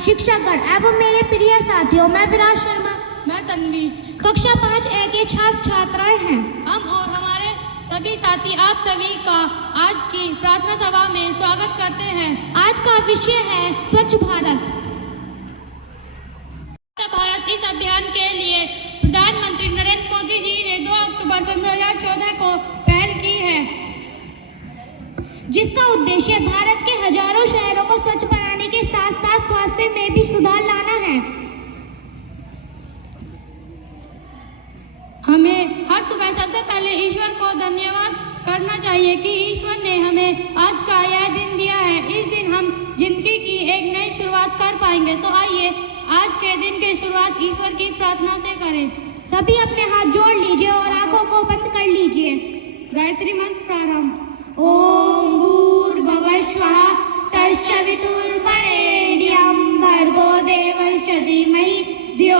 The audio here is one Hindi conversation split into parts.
शिक्षकगण एवं मेरे प्रिय साथियों, मैं विराज शर्मा, मैं तन्वी, कक्षा 5A के छात्र छात्राएं हैं। हम और हमारे सभी साथी आप सभी का आज की प्रार्थना सभा में स्वागत करते हैं। आज का विषय है स्वच्छ भारत। भारत इस अभियान के लिए प्रधानमंत्री नरेंद्र मोदी जी ने 2 अक्टूबर 2014 को पहल की है, जिसका उद्देश्य भारत के हजारों शहरों को स्वच्छ बनाने के साथ साथ स्वास्थ्य में भी सुधार लाना है। हमें हर सुबह सबसे पहले ईश्वर को धन्यवाद करना चाहिए कि ईश्वर ने हमें आज का यह दिन दिया है। इस दिन हम जिंदगी की एक नई शुरुआत कर पाएंगे। तो आइए आज के दिन की शुरुआत ईश्वर की प्रार्थना से करें। सभी अपने हाथ जोड़ लीजिए और आंखों को बंद कर लीजिए। गायत्री मंत्र प्रारंभ। ओम भूर्भुवः स्वः तत्सवितुर्वरेण्यं भर्गो देवस्य धीमहि धियो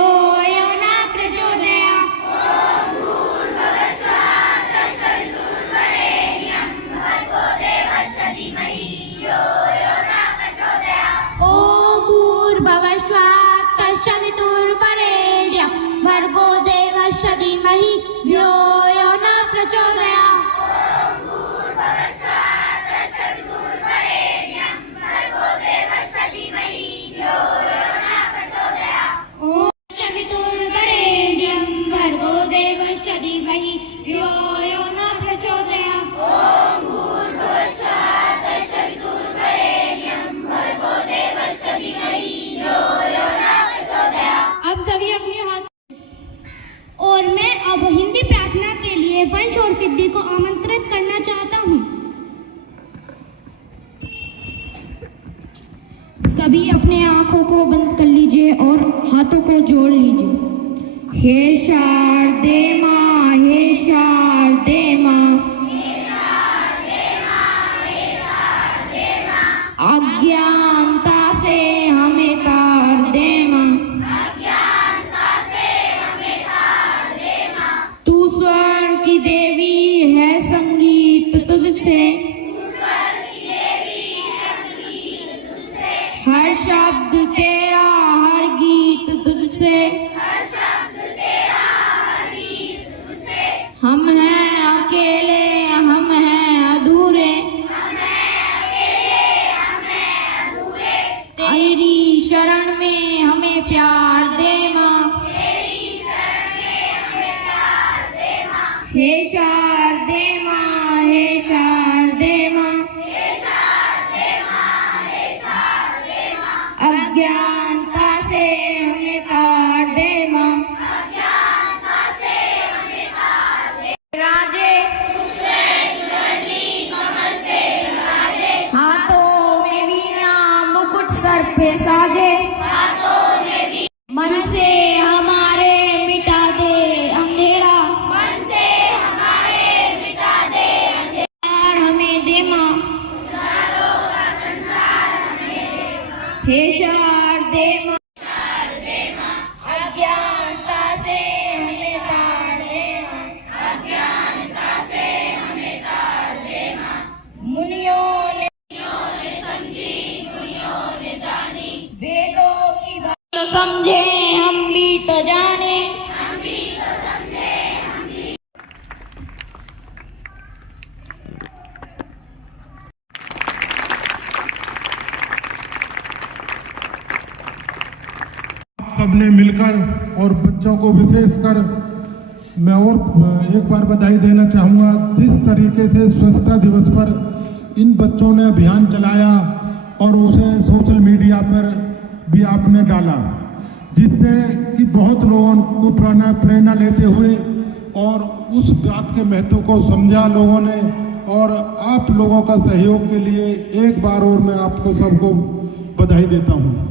यो न प्रचोदयात्। ओम भूर्भुवः स्वः तत्सवितुर्वरेण्यं भर्गो देवस्य धीमहि धियो यो न प्रचोदयात्। ओम भूर्भुवः स्वः तत्सवितुर्वरेण्यं भर्गो देवस्य धीमहि धियो यो न प्रचोदयात्। अब सभी अपने हाथ। और मैं अब हिंदी प्रार्थना के लिए वंश और सिद्धि को आमंत्रित करना चाहता हूँ। सभी अपने आंखों को बंद कर लीजिए और हाथों को जोड़ लीजिए। हे शारदे माँ, हे शारदे माँ, अज्ञानता से हमें तार दे माँ, तू स्वर की देवी है संगीत तुझसे, हर शब्द तेरा हर गीत तुझसे, हम हैं अकेले हम हैं अधूरे, तेरी शरण में हमें प्यार दे माँ, हे शारदे माँ, हे शारदे माँ, अज्ञानता से हमें तार दे माँ, राजे हाथों में वीणा मुकुट सर पे साजे, मन से हमारे मिटा दे अंधेरा, हमें दे माँ, हे शारदे माँ, अज्ञानता से हमें तार दे माँ, मुनियों ने वेदों की बात तो समझे हम भी तो जाने, सबने मिलकर और बच्चों को विशेषकर मैं और एक बार बधाई देना चाहूँगा। जिस तरीके से स्वच्छता दिवस पर इन बच्चों ने अभियान चलाया और उसे सोशल मीडिया पर भी आपने डाला, जिससे कि बहुत लोगों को प्रेरणा लेते हुए और उस बात के महत्व को समझा लोगों ने। और आप लोगों का सहयोग के लिए एक बार और मैं आपको सबको बधाई देता हूँ।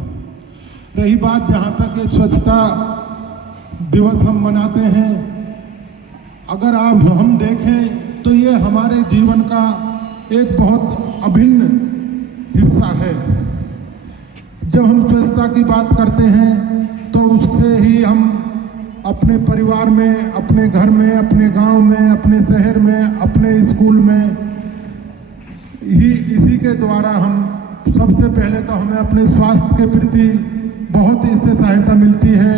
रही बात जहाँ तक ये स्वच्छता दिवस हम मनाते हैं, अगर आप हम देखें तो ये हमारे जीवन का एक बहुत अभिन्न हिस्सा है। जब हम स्वच्छता की बात करते हैं तो उससे ही हम अपने परिवार में, अपने घर में, अपने गांव में, अपने शहर में, अपने स्कूल में ही इसी के द्वारा हम सबसे पहले तो हमें अपने स्वास्थ्य के प्रति बहुत इससे सहायता मिलती है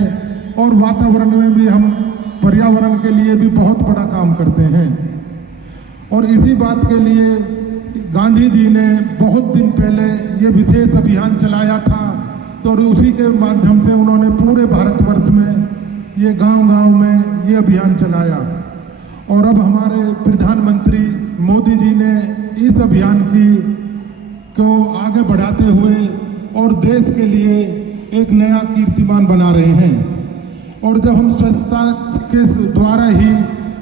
और वातावरण में भी हम पर्यावरण के लिए भी बहुत बड़ा काम करते हैं। और इसी बात के लिए गांधी जी ने बहुत दिन पहले ये विशेष अभियान चलाया था और उसी के माध्यम से उन्होंने पूरे भारतवर्ष में ये गांव-गांव में ये अभियान चलाया। और अब हमारे प्रधानमंत्री मोदी जी ने इस अभियान को आगे बढ़ाते हुए और देश के लिए एक नया कीर्तिमान बना रहे हैं। और जब हम स्वच्छता के द्वारा ही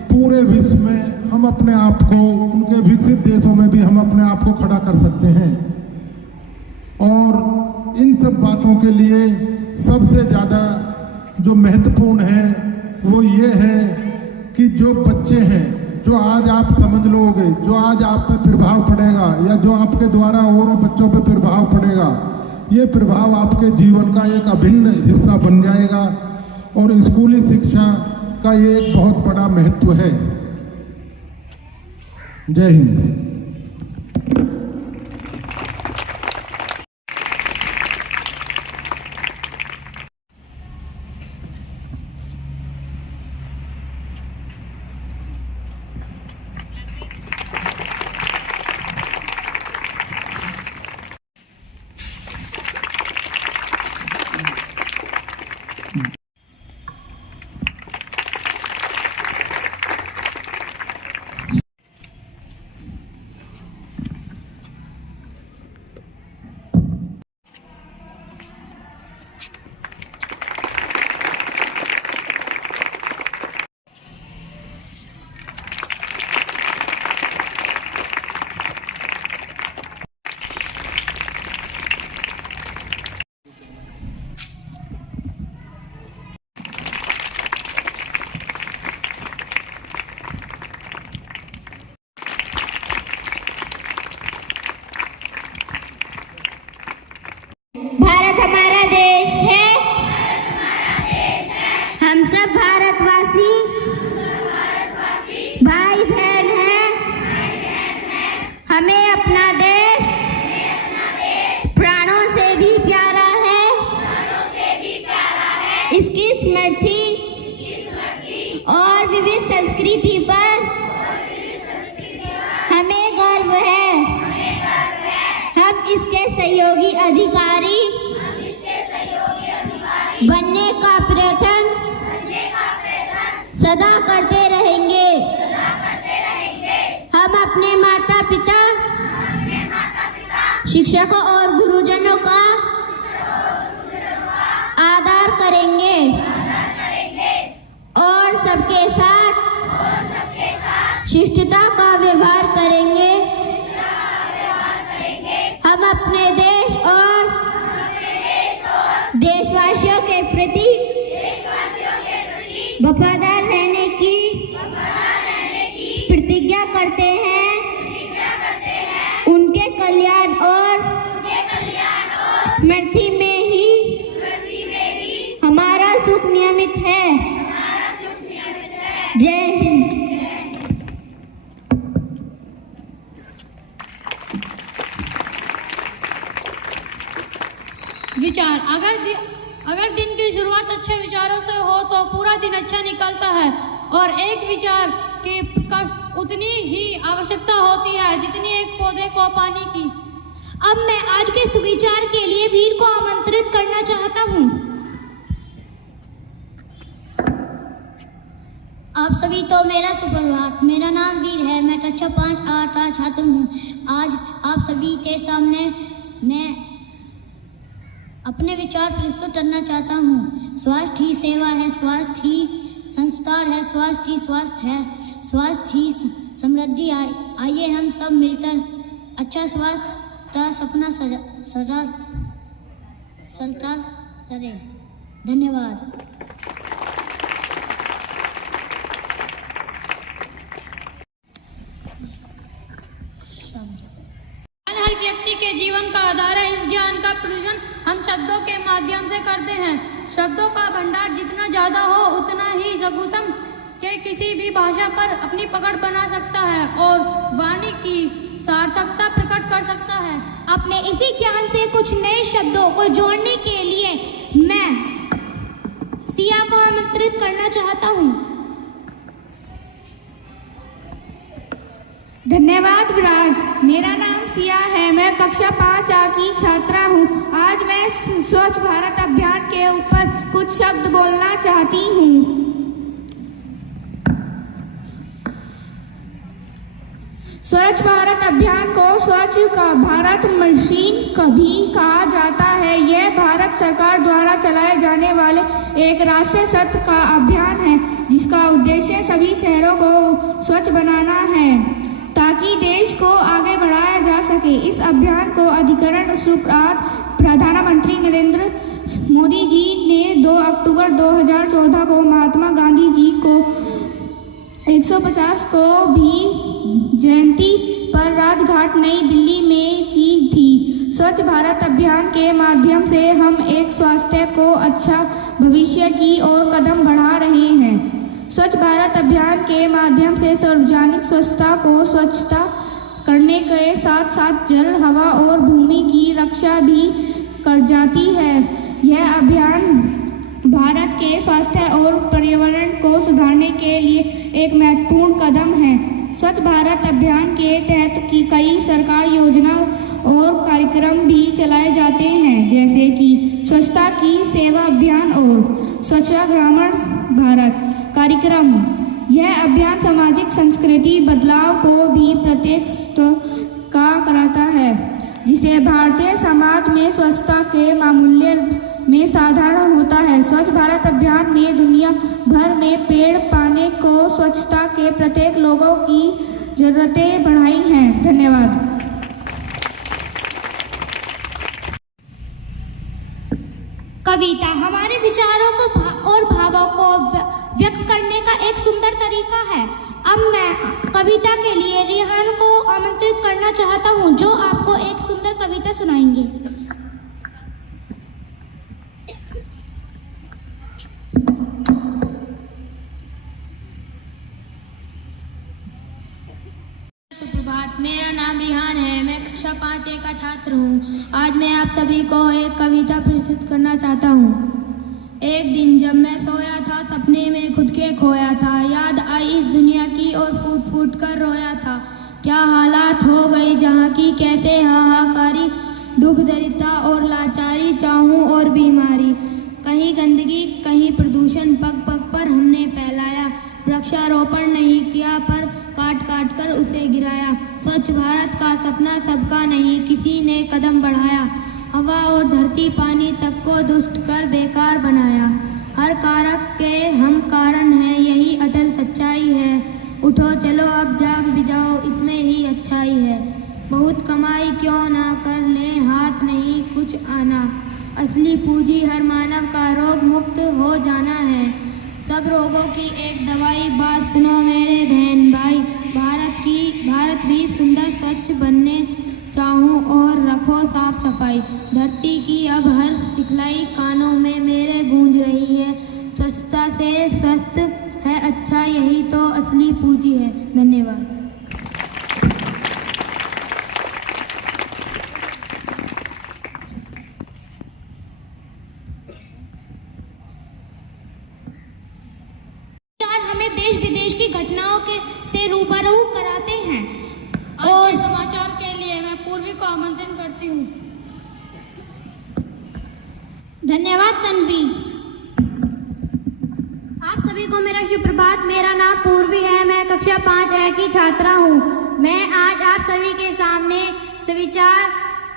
पूरे विश्व में हम अपने आप को, उनके विकसित देशों में भी हम अपने आप को खड़ा कर सकते हैं। और इन सब बातों के लिए सबसे ज़्यादा जो महत्वपूर्ण है वो ये है कि जो बच्चे हैं, जो आज आप समझ लोगे, जो आज आप पे प्रभाव पड़ेगा या जो आपके द्वारा और बच्चों पे प्रभाव पड़ेगा, ये प्रभाव आपके जीवन का एक अभिन्न हिस्सा बन जाएगा। और स्कूली शिक्षा का ये एक बहुत बड़ा महत्व है। जय हिंद। भारत हमारा देश है, हम सब भारतवासी भाई बहन हैं। हमें अपना देश प्राणों से भी प्यारा है। इसकी स्मृति और विविध संस्कृति पर हमें गर्व है। हम इसके सहयोगी अधिकारी बनने का प्रयत्न सदा करते रहेंगे। हम अपने माता पिता, शिक्षकों और गुरुजनों का आदर करेंगे और सबके साथ शिष्टता का व्यवहार करेंगे। हम अपने देश और देशवासियों के प्रति वफादार रहने की प्रतिज्ञा करते हैं। उनके कल्याण और स्मृति में ही हमारा सुख नियमित है। जय हिंद। विचार। अगर दिन की शुरुआत अच्छे विचारों से हो तो पूरा दिन अच्छा निकलता है और एक विचार की उतनी ही आवश्यकता होती है जितनी एक पौधे को पानी की। अब मैं आज के सुविचार के लिए वीर को आमंत्रित करना चाहता हूँ। आप सभी तो मेरा सुप्रभात। मेरा नाम वीर है। मैं कक्षा 5A का छात्र हूँ। आज आप सभी के सामने मैं अपने विचार प्रस्तुत करना चाहता हूँ। स्वास्थ्य ही सेवा है, स्वास्थ्य ही संस्कार है, स्वास्थ्य ही स्वास्थ्य है, स्वास्थ्य ही समृद्धि। आइए हम सब मिलकर अच्छा स्वास्थ्य का सपना साकार करें। धन्यवाद। हर व्यक्ति के जीवन का आधार है। इस ज्ञान का प्रदर्शन हम शब्दों के माध्यम से करते हैं। शब्दों का भंडार जितना ज्यादा हो उतना ही सकुतम के किसी भी भाषा पर अपनी पकड़ बना सकता है और वाणी की सार्थकता प्रकट कर सकता है। अपने इसी ज्ञान से कुछ नए शब्दों को जोड़ने के लिए मैं सिया को आमंत्रित करना चाहता हूँ। धन्यवाद विराज। मेरा नाम सिया है, मैं कक्षा 5A की छात्रा हूँ। आज मैं स्वच्छ भारत अभियान के ऊपर कुछ शब्द बोलना चाहती हूँ। स्वच्छ भारत अभियान को स्वच्छ का भारत मिशन कभी कहा जाता है। यह भारत सरकार द्वारा चलाए जाने वाले एक राष्ट्रीय सत्र का अभियान है, जिसका उद्देश्य सभी शहरों को स्वच्छ बनाना है ताकि देश को आगे बढ़ाया जा सके। इस अभियान को अधिकरण शुरुआत प्रधानमंत्री नरेंद्र मोदी जी ने 2 अक्टूबर 2014 को महात्मा गांधी जी को 150 को भी जयंती पर राजघाट नई दिल्ली में की थी। स्वच्छ भारत अभियान के माध्यम से हम एक स्वास्थ्य को अच्छा भविष्य की ओर कदम बढ़ा रहे हैं। स्वच्छ भारत अभियान के माध्यम से सार्वजनिक स्वच्छता को स्वच्छता करने के साथ साथ जल, हवा और भूमि की रक्षा भी कर जाती है। यह अभियान भारत के स्वास्थ्य और पर्यावरण को सुधारने के लिए एक महत्वपूर्ण कदम है। स्वच्छ भारत अभियान के तहत की कई सरकार योजना और कार्यक्रम भी चलाए जाते हैं, जैसे कि स्वच्छता की सेवा अभियान और स्वच्छ ग्रामीण भारत कार्यक्रम। यह अभियान सामाजिक संस्कृति बदलाव को भी प्रत्यक्ष का कराता है, जिसे भारतीय समाज में स्वच्छता के मामूल्य में साधारण होता है। स्वच्छ भारत अभियान में दुनिया भर में पेड़ पाने को स्वच्छता के प्रत्येक लोगों की जरूरतें बढ़ाई हैं। धन्यवाद। कविता हमारे विचारों को और भावों को व्यक्त करने का एक सुंदर तरीका है। अब मैं कविता के लिए रिहान को आमंत्रित करना चाहता हूँ, जो आपको एक सुंदर कविता सुनाएंगे। सुप्रभात, मेरा नाम रिहान है, मैं कक्षा 5A का छात्र हूँ। आज मैं आप सभी को एक कविता प्रस्तुत करना चाहता हूँ। एक दिन जब मैं सोया था, सपने में खुद के खोया था, याद आई इस दुनिया की और फूट फूट कर रोया था। क्या हालात हो गई जहाँ की, कैसे हाहाकारी, दुख दरिद्रता और लाचारी, चाहूँ और बीमारी। कहीं गंदगी कहीं प्रदूषण पग पग पर हमने फैलाया। वृक्षारोपण नहीं किया पर काट काट कर उसे गिराया। स्वच्छ भारत का सपना सबका नहीं, किसी ने कदम बढ़ाया। हवा और धरती पानी तक को दुष्ट कर बेकार बनाया। हर कारक के हम कारण हैं, यही अटल सच्चाई है। उठो चलो अब जाग भी जाओ, इसमें ही अच्छाई है। बहुत कमाई क्यों ना कर ले, हाथ नहीं कुछ आना। असली पूंजी हर मानव का रोग मुक्त हो जाना है। सब रोगों की एक दवाई, बात सुनो मेरे बहन भाई। भारत भी सुंदर स्वच्छ बनने चाहूँ और रखो साफ सफाई। धरती की अब हर सिखलाई कानों में मेरे गूंज रही है। स्वच्छता से स्वस्थ है अच्छा, यही तो असली पूंजी है। धन्यवाद। हमें देश विदेश की घटनाओं के से रूबरू कराते हैं। आज के समाचार के लिए मैं पूर्वी को आमंत्रण करती हूँ। धन्यवाद तन्वी। आप सभी को मेरा शुभ प्रभात। मेरा नाम पूर्वी है, मैं कक्षा 5A की छात्रा हूँ। मैं आज आप सभी के सामने सुविचार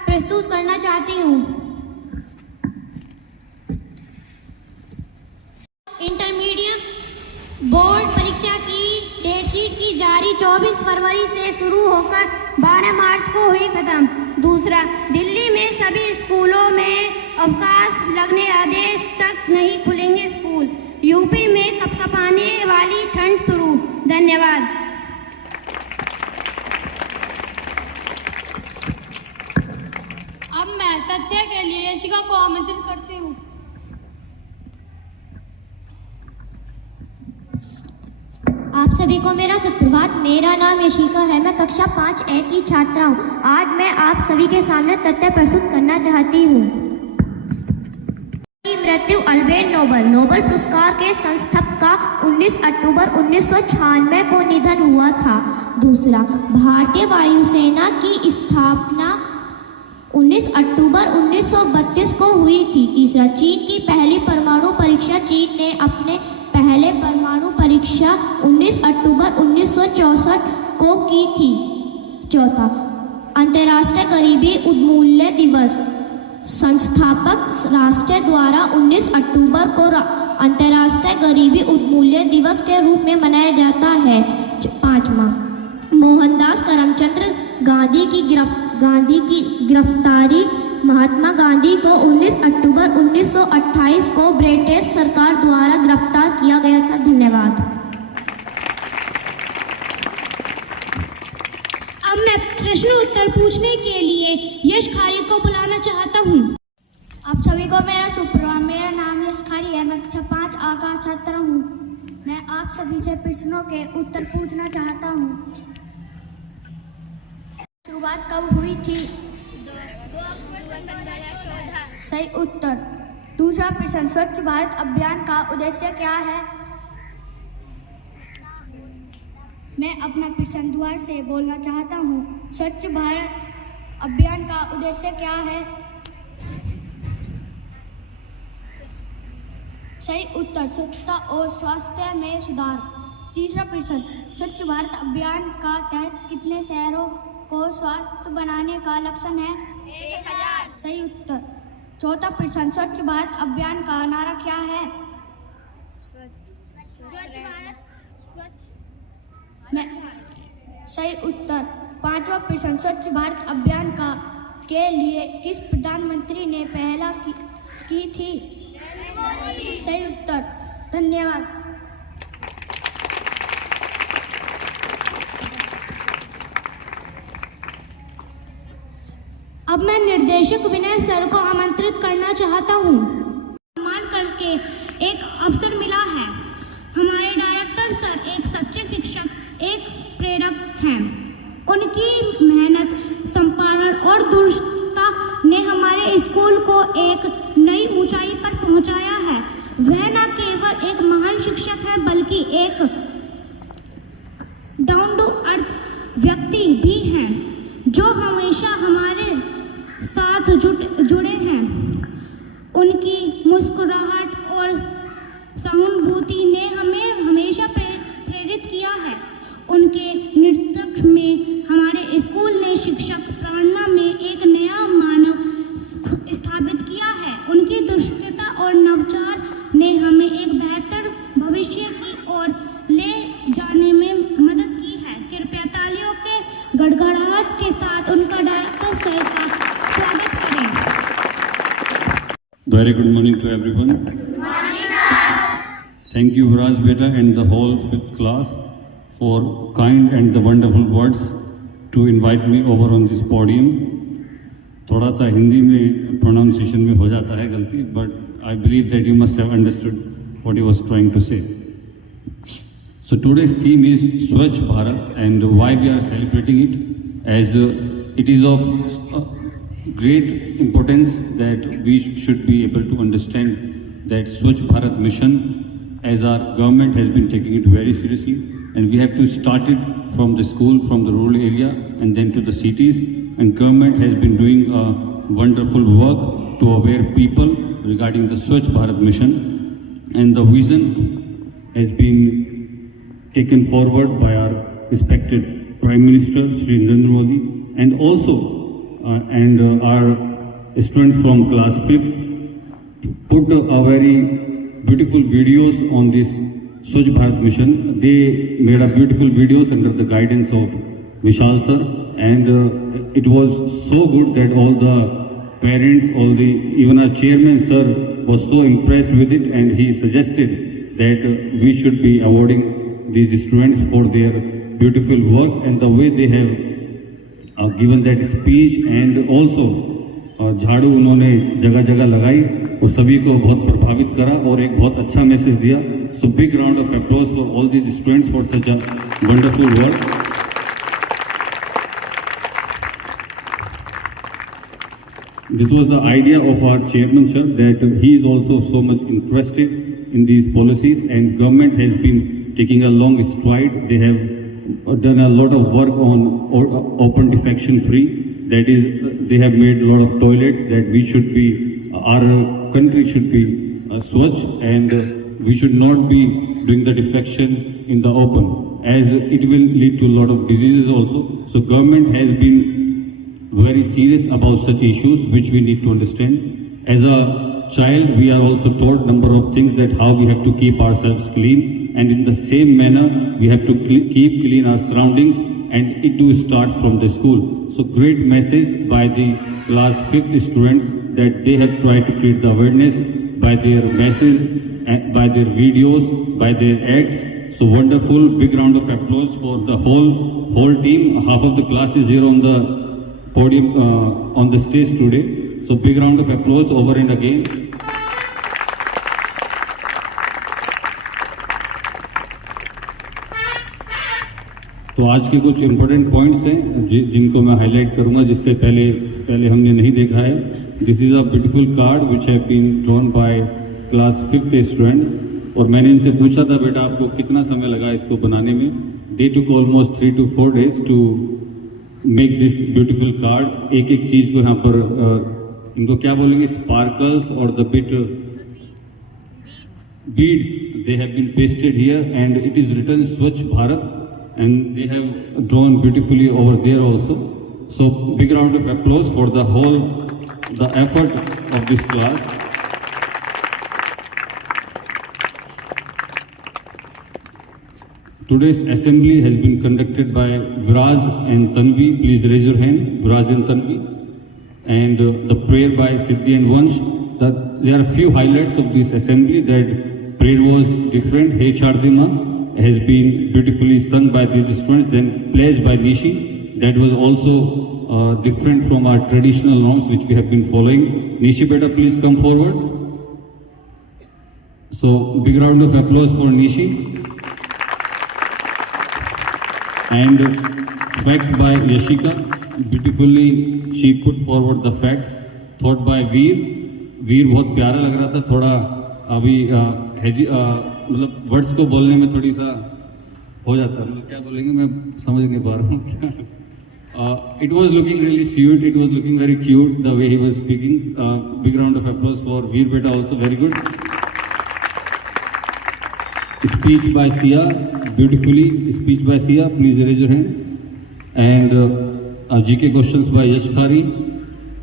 प्रस्तुत करना चाहती हूँ। इंटरमीडिएट बोर्ड परीक्षा की डेटशीट की जारी 24 फरवरी से शुरू होकर 12 मार्च को हुई खत्म। दूसरा, दिल्ली में सभी स्कूलों में अवकाश लगने आदेश तक नहीं खुलेंगे स्कूल। यूपी में कपकपाने वाली ठंड शुरू। धन्यवाद। अब मैं तथ्य के लिए यशिका को आमंत्रित करती हूँ। आप सभी को मेरा सुप्रभात। मेरा नाम यशिका है। मैं कक्षा 5A की छात्रा हूँ। आज मैं आप सभी के सामने तथ्य प्रस्तुत करना चाहती हूँ। मृत्यु अल्बर्ट नोबेल। नोबेल पुरस्कार के संस्थापक का 19 अक्टूबर 1996 को निधन हुआ था। दूसरा, भारतीय वायुसेना की स्थापना 19 अक्टूबर 1932 को हुई थी। तीसरा, चीन की पहली परमाणु परीक्षा। चीन ने अपने पहले परमाणु परीक्षा 19 अक्टूबर 1964 को की थी। चौथा, अंतर्राष्ट्रीय गरीबी उन्मूलन दिवस। संस्थापक राष्ट्र द्वारा 19 अक्टूबर को अंतर्राष्ट्रीय गरीबी उन्मूलन दिवस के रूप में मनाया जाता है। पाँचवा, मोहनदास करमचंद गांधी की गिरफ्तारी। महात्मा गांधी को 19 अक्टूबर 1928 को ब्रिटिश सरकार द्वारा गिरफ्तार किया गया था। धन्यवाद। अब मैं प्रश्न उत्तर पूछने के लिए यश खारी को बुलाना चाहता हूँ। आप सभी को मेरा सुप्रभात। मेरा नाम यश खारी है। मैं कक्षा 5A का छात्र हूँ। मैं आप सभी से प्रश्नों के उत्तर पूछना चाहता हूँ। शुरुआत कब हुई थी? 2 अक्टूबर 2014। सही उत्तर। दूसरा प्रश्न, स्वच्छ भारत अभियान का उद्देश्य क्या है? मैं अपना प्रश्न दोबारा से बोलना चाहता हूँ। स्वच्छ भारत अभियान का उद्देश्य क्या है? सही उत्तर, स्वच्छता और स्वास्थ्य में सुधार। तीसरा प्रश्न, स्वच्छ भारत अभियान का तहत कितने शहरों को स्वच्छ बनाने का लक्ष्य है? 1000। सही उत्तर। चौथा प्रश्न, स्वच्छ भारत अभियान का नारा क्या है? स्वच्छ भारत सही उत्तर। पांचवा प्रश्न, स्वच्छ भारत अभियान के लिए किस प्रधानमंत्री ने पहल की थी? सही उत्तर। धन्यवाद। अब मैं निर्देशक विनय सर को आमंत्रित करना चाहता हूँ। सम्मान करके एक अवसर मिला है। हमारे डायरेक्टर सर एक सच्चे शिक्षक, एक प्रेरक हैं। उनकी मेहनत, संपादन और दूरदर्शिता ने हमारे स्कूल को एक नई ऊंचाई पर पहुंचाया है। वह न केवल एक महान शिक्षक है बल्कि एक डाउन टू अर्थ व्यक्ति भी हैं जो हमेशा हमारे साथ जुड़े हैं। उनकी मुस्कुराहट और सहानुभूति ने हमें हमेशा प्रेरित किया है। उनके नेतृत्व में हमारे स्कूल ने शिक्षक प्रेरणा में एक नया मानक स्थापित किया है। उनकी दूरदर्शिता और नवाचार ने हमें एक बेहतर भविष्य की ओर ले जाने में मदद की है। कृपया तालियों के गड़गड़ाहट के साथ उनका डायरेक्टर सर का स्वागत करें। Very good morning to everyone. Thank you, Viraj Beta and the whole 5th class for kind and the wonderful words to invite me over on this podium. थोड़ा सा हिंदी में प्रोनाउंसिएशन में हो जाता है गलती, but I believe that you must have understood what he was trying to say. So today's theme is Swachh Bharat, and why we are celebrating it, as it is of great importance that we should be able to understand that Swachh Bharat mission, as our government has been taking it very seriously, and we have to start it from the school, from the rural area, and then to the cities. And government has been doing a wonderful work to aware people regarding the Swachh Bharat mission, and the vision has been taken forward by our respected Prime Minister Shri Narendra Modi, and also our students from class 5th put a very beautiful videos on this Swachh Bharat mission. They made a beautiful videos under the guidance of Vishal sir, and it was so good that all the parents, even our chairman sir was so impressed with it, and he suggested that we should be awarding these students for their beautiful work and the way they have given that speech, and also झाड़ू उन्होंने जगह जगह लगाई और सभी को बहुत प्रभावित करा और एक बहुत अच्छा मैसेज दिया So big round of applause for all these students for such a wonderful work. This was the idea of our chairman, sir, that he is also so much interested in these policies, and government has been taking a long stride. They have done a lot of work on open defecation free. That is, they have made a lot of toilets that we should be, our country should be Swachh, and we should not be doing the defection in the open, as it will lead to a lot of diseases also. So government has been very serious about such issues, which we need to understand. As a child, we are also taught number of things, that how we have to keep ourselves clean, and in the same manner we have to keep clean our surroundings, and it too starts from the school. So great message by the class 5th students, that they have tried to create the awareness by their message, by their videos, by their acts. So wonderful, big round of applause for the whole team. Half of the class is here on the podium, on the stage today. So big round of applause over and again. तो आज के कुछ इम्पोर्टेंट पॉइंट्स हैं जिनको मैं हाईलाइट करूंगा, जिससे पहले हमने नहीं देखा है. This is a beautiful card which have been drawn by class 5th students. और मैंने इनसे पूछा था, बेटा आपको कितना समय लगा इसको बनाने में. They took almost 3 to 4 days to make this beautiful card. एक एक चीज को यहाँ पर इनको क्या बोलेंगे, स्पार्कल्स और the bit beads, they have been pasted here, and it is written Swachh Bharat, and they have drawn beautifully over there also. So big round of applause for the effort of this class. Today's assembly has been conducted by Viraj and Tanvi. Please raise your hand, Viraj and Tanvi. And the prayer by Siddhi and Vansh. There are few highlights of this assembly. That prayer was different. Hey Chardima has been beautifully sung by the students, then pledged by Nishi. That was also different from our traditional norms which we have been following. Nishi beta, please come forward. So big round of applause for Nishi. And fact by Yashika. Beautifully she put forward the facts. Thought by Veer. वीर बहुत प्यारा लग रहा था. थोड़ा अभी मतलब वर्ड्स को बोलने में थोड़ी सा हो जाता है, मतलब क्या बोलेंगे मैं समझ नहीं पा रहा हूँ क्या. It was looking really sweet, it was looking very cute the way he was speaking. Big round of applause for Veer beta also, very good. Speech by Sia, beautifully speech by Sia, please raise your hand. And GK questions by Yash Khari,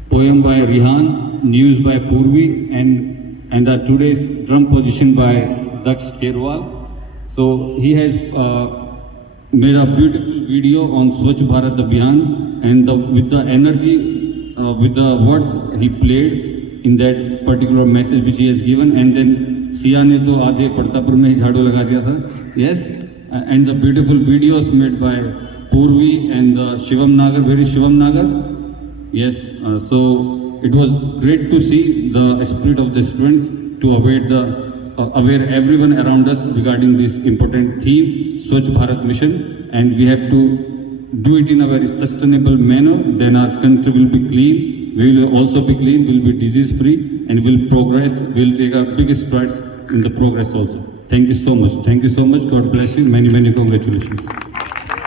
poem by Rihan, news by Purvi, and today's drum position by Daksh Kherwal. So he has made a beautiful video on Swachh Bharat Abhiyan, and with the energy, with the words he played in that particular message which he has given. And then Sia ne to aadhe Partapur mein hi jhadu laga diya tha. Yes, and the beautiful videos made by Purvi and Shivam Nagar, very Shivam Nagar. Yes, so it was great to see the spirit of the students to aware everyone around us regarding this important theme, Swachh Bharat mission, and we have to do it in a very sustainable manner. Then our country will be clean, we will also be clean, we will be disease free, and we will progress, we will take our biggest strides in the progress also. Thank you so much. Thank you so much. God bless you. Many, many congratulations.